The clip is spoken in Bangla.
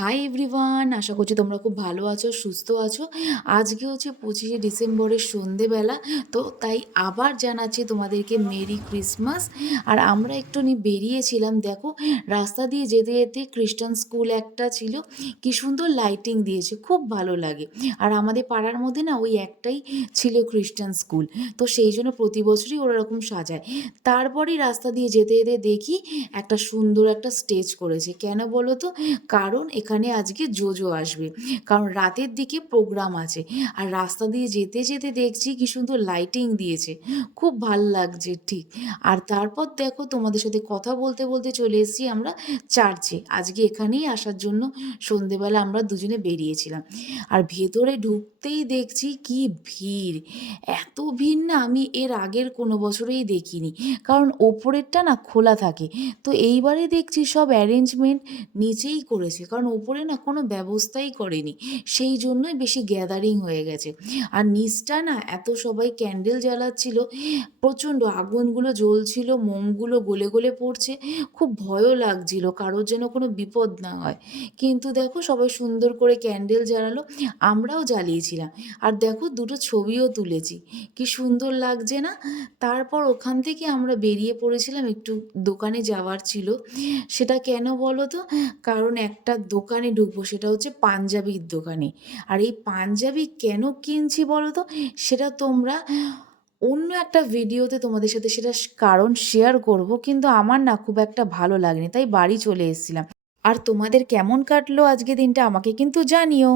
হাই এভরিওয়ান, আশা করছি তোমরা খুব ভালো আছো, সুস্থ আছো। আজকে হচ্ছে 25শে ডিসেম্বরের সন্ধেবেলা। তো তাই আবার জানাচ্ছি তোমাদেরকে মেরি ক্রিসমাস। আর আমরা একটুখানি বেরিয়েছিলাম, দেখো রাস্তা দিয়ে যেতে যেতে খ্রিস্টান স্কুল একটা ছিল, কি সুন্দর লাইটিং দিয়েছে, খুব ভালো লাগে। আর আমাদের পাড়ার মধ্যে না ওই একটাই ছিল খ্রিস্টান স্কুল, তো সেই জন্য প্রতি বছরই ওরকম সাজায়। তারপরেই রাস্তা দিয়ে যেতে যেতে দেখি একটা সুন্দর একটা স্টেজ করেছে। কেন বলো তো? কারণ এখানে আজকে জোজো আসবে, কারণ রাতের দিকে প্রোগ্রাম আছে। আর রাস্তা দিয়ে যেতে যেতে দেখছি কি সুন্দর লাইটিং দিয়েছে, খুব ভাল লাগছে ঠিক। আর তারপর দেখো তোমাদের সাথে কথা বলতে বলতে চলে এসেছি আমরা চার্চে। আজকে এখানেই আসার জন্য সন্ধেবেলা আমরা দুজনে বেরিয়েছিলাম। আর ভেতরে ঢুকতেই দেখছি কি ভিড়, এত ভিড় না আমি এর আগের কোনো বছরেই দেখিনি। কারণ ওপরেরটা না খোলা থাকে, তো এইবারে দেখছি সব অ্যারেঞ্জমেন্ট নিচেই করেছে, কারণ ওপরে না কোনো ব্যবস্থাই করেনি, সেই জন্যই বেশি গ্যাদারিং হয়ে গেছে। আর নিচটা না এত সবাই ক্যান্ডেল জ্বালাচ্ছিল, প্রচণ্ড আগুনগুলো জ্বলছিল, মোমগুলো গলে গলে পড়ছে, খুব ভয়ও লাগছিল কারোর যেন কোনো বিপদ না হয়। কিন্তু দেখো সবাই সুন্দর করে ক্যান্ডেল জ্বালালো, আমরাও জ্বালিয়েছিলাম। আর দেখো দুটো ছবিও তুলেছি, কি সুন্দর লাগছে না? তারপর ওখান থেকে আমরা বেরিয়ে পড়েছিলাম, একটু দোকানে যাওয়ার ছিল। সেটা কেন বলো তো? কারণ একটা দোকানে ঢুকবো, সেটা হচ্ছে পাঞ্জাবির দোকানে। আর এই পাঞ্জাবি কেন কিনছি বলো তো? সেটা তোমরা অন্য একটা ভিডিওতে তোমাদের সাথে সেটা কারণ শেয়ার করব, কিন্তু আমার না খুব একটা ভালো লাগেনি, তাই বাড়ি চলে এসেছিলাম। আর তোমাদের কেমন কাটলো আজকে দিনটা আমাকে কিন্তু জানিও।